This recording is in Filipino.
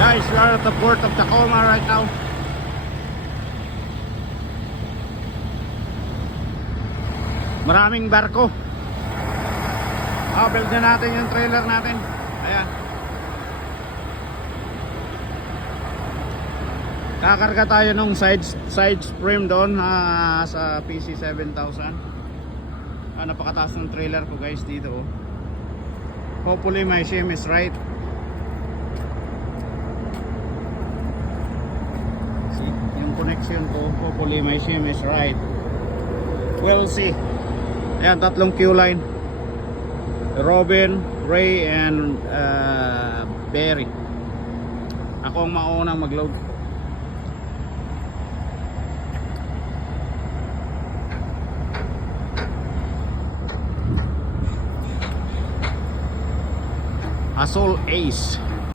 Guys, we are at the port of Tacoma right now. Maraming barko. Build na natin yung trailer natin. Ayan. Kakarga tayo nung side frame doon sa PC7000. Napakataas ng trailer ko guys dito. Hopefully my shim is right. See, yung connection ko, hopefully my shim is right. We'll see. Ayan, tatlong Q line. Robin, Ray, and Barry. Ako ang maunang mag-load. Asol Ace.